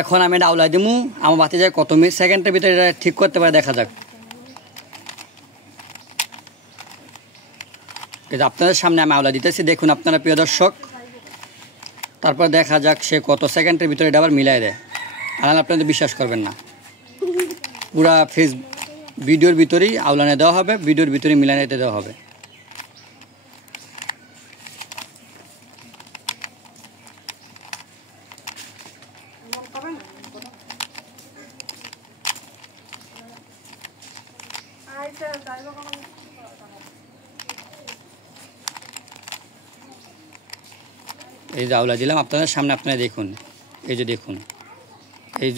এখন আমি এটা আউলাই দিমু, আমার বাতি যায় কত মিনিট সেকেন্ডের ভিতরে এটা ঠিক করতে পারে দেখা যাক। আপনাদের সামনে আমি আউলা দিতেছি, দেখুন আপনারা প্রিয় দর্শক। তারপর দেখা যাক সে কত সেকেন্ডের ভিতরে এটা আবার মিলাই দেয়। আর আপনাদের বিশ্বাস করবেন না, পুরা ভিডিওর ভিতরেই আউলানে দেওয়া হবে, ভিডিওর ভিতরেই মিলানিতে দেওয়া হবে। এই যে আউলা দিলাম আপনাদের সামনে, আপনারা দেখুন। এই যে দেখুন, এই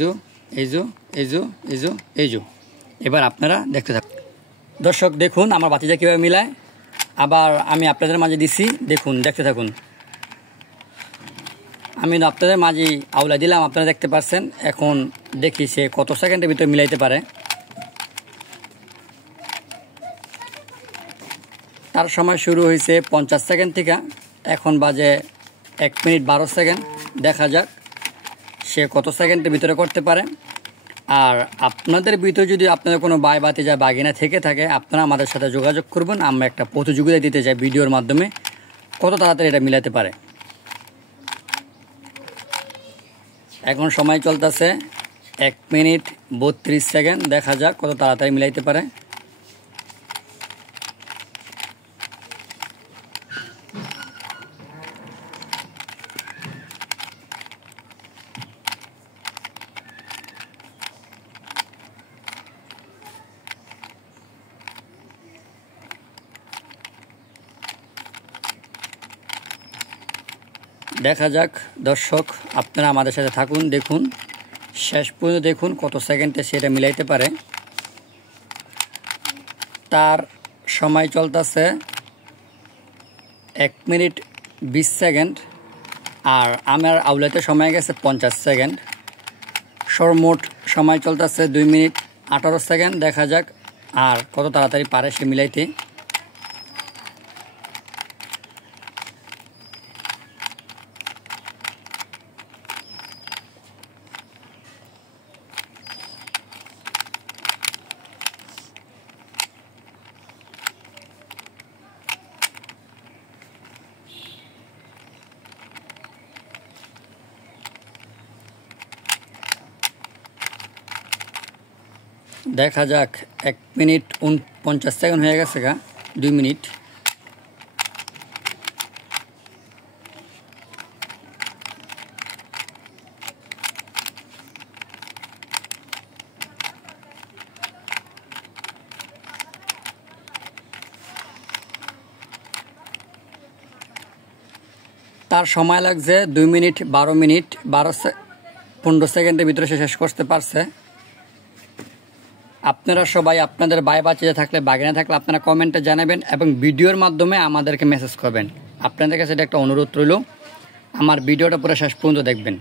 যে এবার আপনারা দেখতে থাকুন। দর্শক দেখুন আমার বাতিটা কীভাবে মিলায়, আবার আমি আপনাদের মাঝে দিছি, দেখুন দেখতে থাকুন। আমি আপনাদের মাঝে আউলা দিলাম, আপনারা দেখতে পাচ্ছেন। এখন দেখি সে কত সেকেন্ডের ভিতরে মিলাইতে পারে। তার সময় শুরু হয়েছে 50 সেকেন্ড থেকে, এখন বাজে 1 মিনিট 12 সেকেন্ড। দেখা যাক সে কত সেকেন্ডের ভিতরে করতে পারে। আর আপনাদের ভিতরে যদি আপনাদের কোনো ভাই ভাতিজা বাগিনা থেকে থাকে, আপনারা আমাদের সাথে যোগাযোগ করবেন। আমরা একটা প্রতিযোগিতা দিতে চাই ভিডিওর মাধ্যমে, কত তাড়াতাড়ি এটা মিলাতে পারে। এখন সময় চলতেছে 1 মিনিট 32 সেকেন্ড। দেখা যাক কত তাড়াতাড়ি মিলাইতে পারে। দেখা যাক দর্শক, আপনারা আমাদের সাথে থাকুন, দেখুন শেষ পর্যন্ত, দেখুন কত সেকেন্ডে সেটা মিলাইতে পারে। তার সময় চলতেছে 1 মিনিট 20 সেকেন্ড, আর আমার আউলাতে সময় গেছে 50 সেকেন্ড। সর্বমোট সময় চলতেছে 2 মিনিট 18 সেকেন্ড। দেখা যাক আর কত তাড়াতাড়ি পারে সে মিলাইতে। দেখা যাক 1 মিনিট 49 সেকেন্ড হয়ে গেছে গা, 2 মিনিট। তার সময় লাগছে 2 মিনিট 15 সেকেন্ডের ভিতরে সে শেষ করতে পারছে। আপনারা সবাই আপনাদের ভাই বাচ্চা থাকলে, বাগিনা থাকলে আপনারা কমেন্টে জানাবেন এবং ভিডিওর মাধ্যমে আমাদেরকে মেসেজ করবেন। আপনাদের কাছে এটা একটা অনুরোধ রইল, আমার ভিডিওটা পুরো শেষ পর্যন্ত দেখবেন।